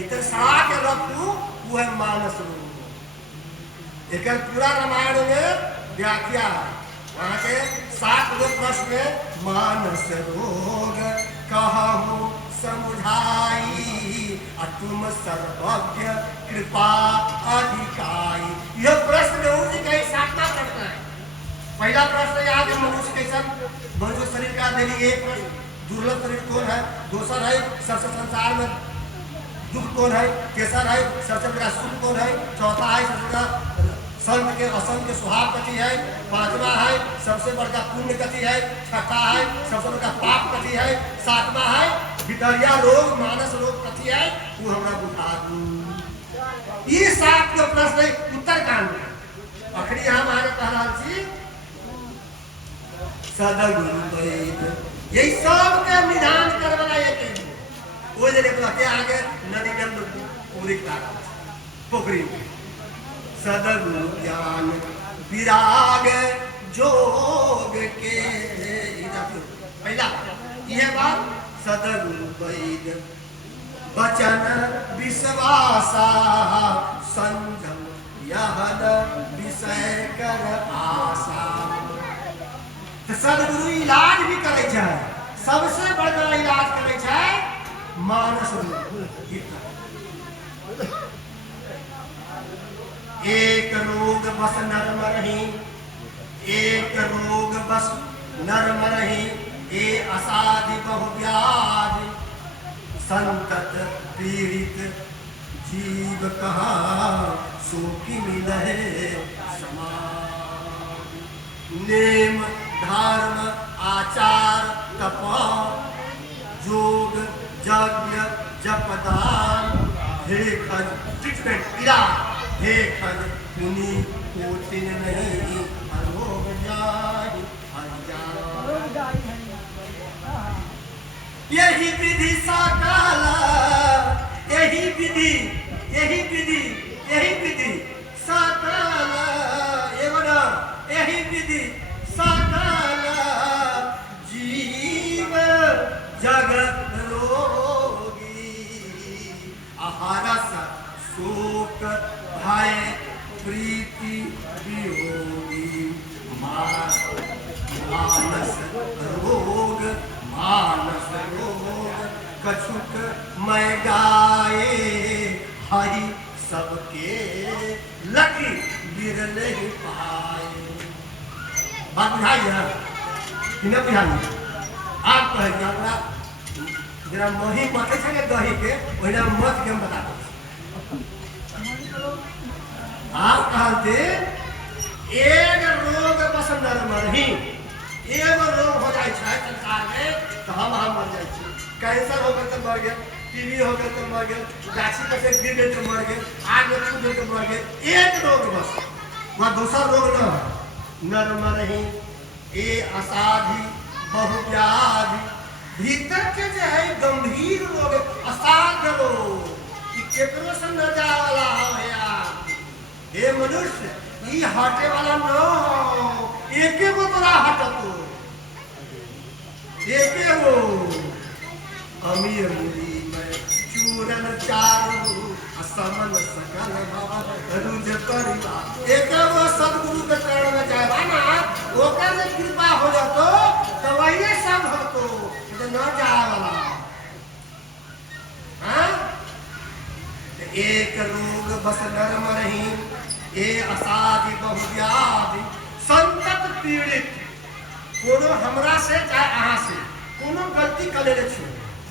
इधर सड़ा के रखू वो है मानस रोग। एक पूरा रामायण में व्याख्या वहां के 7 प्रश्न में मानस रोग कहु समुझाई तुम सर्वज्ञ कृपा अधिकारी। यह प्रश्न मनुष्य का साधना करता है। पहला प्रश्न यहाँ के मनुष्य कैसन मनुष्य शरीर का देली एक प्रश्न दुर्लभ शरीर कौन है दूसरा है सबसे संसार में दुख कौन है कैसा है सबसे बड़ा सुख कौन है चौथा है सबसे बड़ा संत के असंत के स्वभाव कथी है पांचवा है सबसे बड़का पुण्य कथी है छठा है सबसे बड़का पाप कथी है सातवां है भितरिया रोग मानस रोग कथी है वो हमरा बुझा दू। ये 7 के प्रश्न उत्तर कांड अखरी हम हमारे कह रहा छी सदगुरु वैद यही सब के निदान करवाना एक वो जरे के आगे नदी के पूरी पोखरी सदगुरु ज्ञान विराग जोग के। पहला यह बात सदगुरु वैद वचन विश्वासा संजम यहन विषय कर आशा। तो सदगुरु इलाज भी करे छै, सबसे बड़का इलाज करे छै मानस रोग। एक रोग बस नर मरहि, एक रोग बस नर मरहि, ए असाधि बहु व्याधि संतत पीड़ित जीव कहा सो कि मिलहे समान। नेम धर्म आचार तप योग यज्ञ जपदान हे खन ट्रीटमेंट इलाज हे खन मुनि कोटिन नहीं अरोग जाहि हरिया। यही विधि सकल यही विधि यही विधि यही विधि सकल एवं यही विधि सकल जीव जगत रोगी। आहारस शोक भय प्रीति वियोगी मानस रोग मानस रोग कछुक मैं गाए हरि सबके लकी गिरले पाए। बात बुझाई है कि न बुझाई? आप कहेंगे जरा मही मते छे दही के ओहिना मत के हम बता दो। आप कहते एक रोग बस नर मरहि, एगो रोग हो जाए छै संसार में तो हम मर जाए छी। कैंसर हो गए तो मर गए, टीबी हो गए तो मर गए, गाछी पर से गिर गए तो मर गए, आग में छू गए तो मर गए। एक रोग बस, वहाँ दूसरा रोग न। नर मरहि ए असाधि बहु व्याधि। भीतर के जो है गंभीर रोग असाध्य रोग कि केकरो से न जाए वाला हो यार। हे मनुष्य ई हटे वाला न हो, एके गो तोरा हटतो, एके गो। अमीर मुनि में चूरन चारू असमन सकल रुज परिवार। एके गो सदगुरु के चरण में जाए ना, ओकर से कृपा हो जातो तो वही सब होतो, तो न जाए वाला। हाँ? एक रोग बस नर मरहि, ए असाधि बहु व्याधि संतत पीड़ित। कोनो हमरा से चाहे अहाँ से कोनो गलती कर ले छी,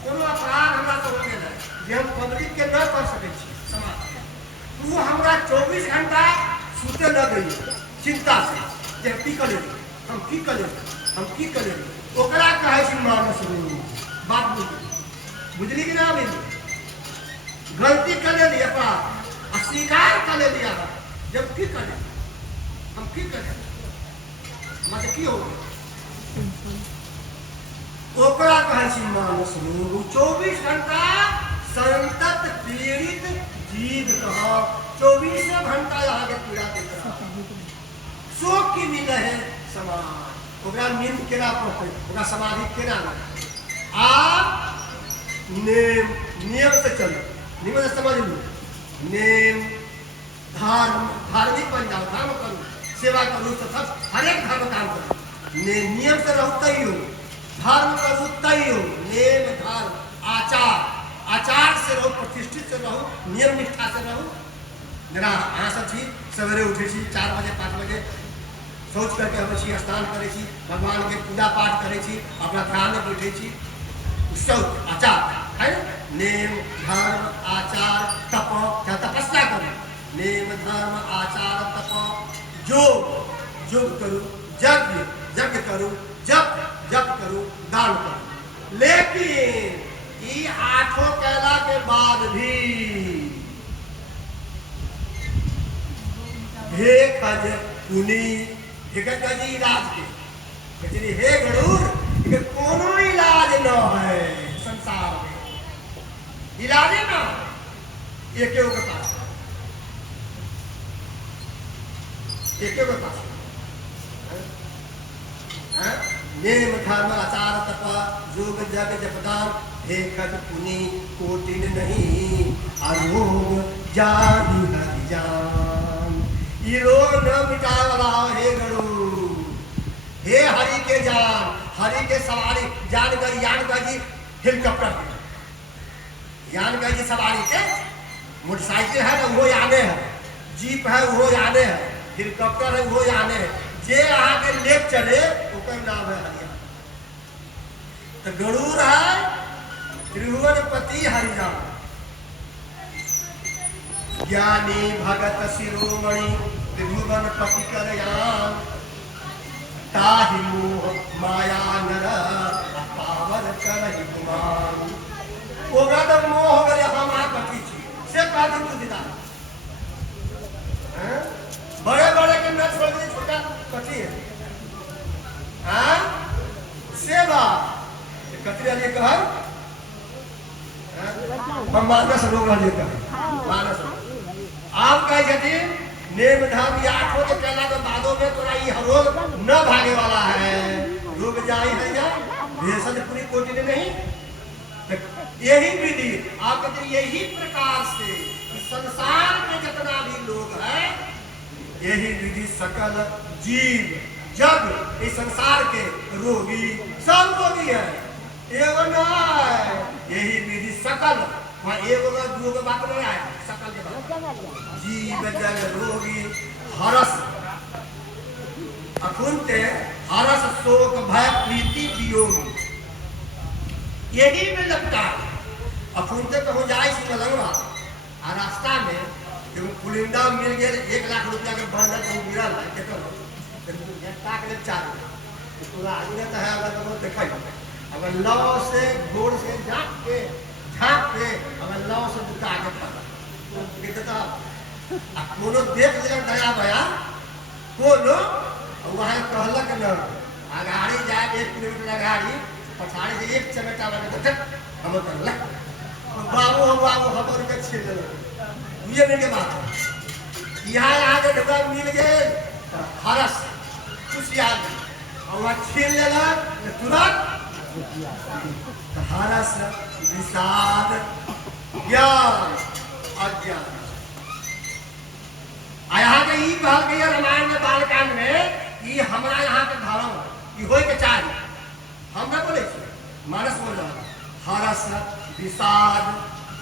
कोनो अपराध हमरा से हो गेल जे हम पब्लिक के न कर सके छी समाज में, तू हमरा 24 घंटा सुते न गई चिंता से जे की कर ले, हम की कर ले, हम की कर ले। ओकरा कहे छी मानस रोग। बात बुझली कि ना? गलती कर ले लिया अपराध अस्वीकार कर ले लिया, जब की करें हम की करें, हमारे की होगा? ओकरा कहे छी मानस रोग। 24 घंटा संतत पीड़ित जीव कहा, 24 घंटा यहाँ के पीड़ा देता शोक की मिल है समाज। ओकरा नींद केना पड़ते, ओकरा समाधि केना लगे। आप नियम से चलो, नियम से समझ लो। नेम धार्मिक बन जाओ, धर्म करो, सेवा करो, तो सब हर एक धर्म काम करो। नियम से रहो तई हो, धर्म करो तई हो। नेम धर्म आचार, आचार से रहो, प्रतिष्ठित से रहो, नियम निष्ठा से रहो। मेरा अहाँ सब छी सवेरे उठे छी 4 बजे 5 बजे सोच करके हम छी स्नान करे छी, भगवान के पूजा पाठ करे छी, अपना ध्यान में बैठे छी। सब आचार है ना? नेम धर्म आचार तप, क्या तपस्या करो, नेम धर्म आचार तप योग करो, यज्ञ करो, जप करो, दान करो। लेकिन ये 8 कैला के बाद भी हे खज पुनी जी इलाज के हे गरुड़ के कोनो इलाज न है संसार में। इलाज है ना एक एक पास नेम धर्म आचार तप जोग जग जपदान देखत पुनि कोटिन नहीं अरोग जानी हरि जान। ये रोग न मिटाए वाला हे गरुड़, हे हरि के जान, हरि के सवारी जान कर यान का जी हेलीकॉप्टर, यान का जी सवारी के मोटरसाइकिल है ना वो याने है, जीप है वो याने है, हेलीकॉप्टर है वो याने है, जे आगे लेक चले उसका नाम है हरिया। तो गरुड़ है त्रिभुवनपति हरिनाम, ज्ञानी भगत शिरोमणि त्रिभुवनपति कल्याण, ताहि मोह माया नर पावन करहि गुमान। वो गद मोह हो गए हम आ कथी छी से काहे बुझिदा हैं, बड़े बड़े के न छोड़ दे छोटा कथी है हां सेवा कथी लिए कहल हम मानस रोग लिए कहल मानस आप कहे यदि नेम धर्म या आठों के कहला के बादों में तोरा ई रोग न भागे वाला है, रोग जाई है या भेषज पूरी कोटि ने नहीं। यही विधि आप कहते यही प्रकार से संसार में जितना भी लोग है यही विधि सकल जीव जग इस संसार के रोगी सब रोगी है, एगो न यही विधि सकल वहाँ एगो दो बात नहीं आया, सकल के बात जीव जग रोगी हरस अकुंते हरस शोक भय प्रीति वियोग यही में लगता है। अकुंते तो हो जाए मलंगवा आ रास्ता में जब पुलिंदा मिल गए 1 लाख रुपया के बंधन तो गिरल है केतना ताक ले चालू पूरा आगे तो है अगर तो देखै अगर लौ से घोड़ से झांक के अगर लौ से दुका आगे पड़ा कितना आ कोनो देख ले दया भया कोनो वहां कहलक न अगाड़ी जाए 1 किलोमीटर अगाड़ी पछाड़ी से एक चमेटा लगे तो हम करलक बाबू खबर के छीन ये मेरे के बात यहाँ आगे ढुका मिल गए हरस खुशियाल और वहाँ छीन लेला तुरंत हरस विषाद ज्ञान अज्ञान। यहाँ के ई कहल गई रामायण में बालकांड में ये हमारा यहाँ के धर्म ये होय के चाहिए, हम ना बोले मानस बोल रहा हरस विषाद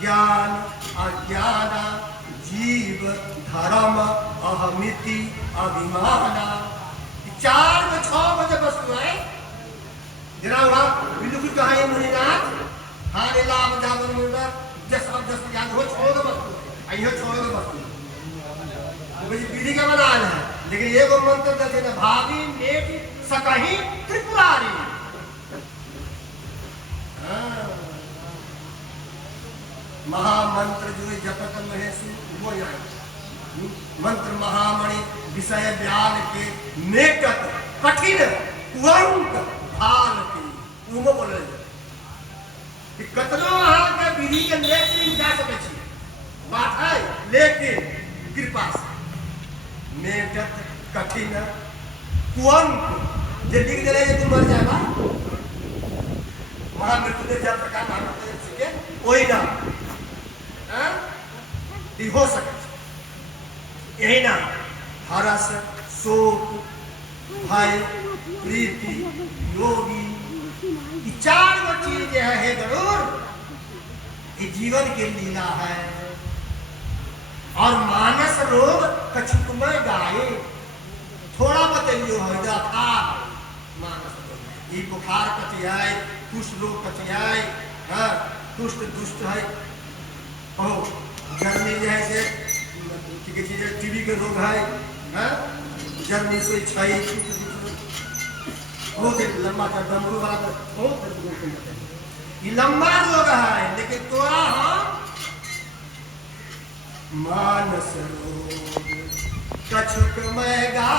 ज्ञान अज्ञान जीव धर्म अहमिति अभिमान 4 में 6 बजे वस्तुएं जरा वहाँ बिल्कुल कहा मुनिनाथ हारे लाभ जावन मुंडा जस अब जस ज्ञान हो छोड़ दो वस्तु आइयो छोड़ दो वस्तु वो विधि का बनाल है, लेकिन एगो मंत्र देते ना भावी नेट सकही त्रिपुरारी महामंत्र जो जपत महेशु वो यहाँ मंत्र महामणि विषय व्याल के नेकत कठिन कुंक भाल के उमो बोले कि कतनो अहाँ के विधि के लेकिन जा सके छी बात है, लेकिन कृपा से नेकत कठिन कुंक जे लिख देले ये तुम मर जाएगा महामृत्यु दे जब प्रकार महामृत्यु के कोई ना हो सके यही ना हरस शोक भय प्रीति योगी 4 गो चीज जो है गरुड़ ये जीवन की लीला है। और मानस रोग कछुक में गाये थोड़ा बतलियो है था मानस रोग ये बुखार कथियाय कुष्ठ रोग कथियाय कुष्ठ दुष्ट है और जर्नी जैसे टीबी के रोग है जर्नी से छई बहुत लंबा का डमरू वाला बहुत ये लंबा रोग है, लेकिन तोरा हम मानस रोग कछुक में गा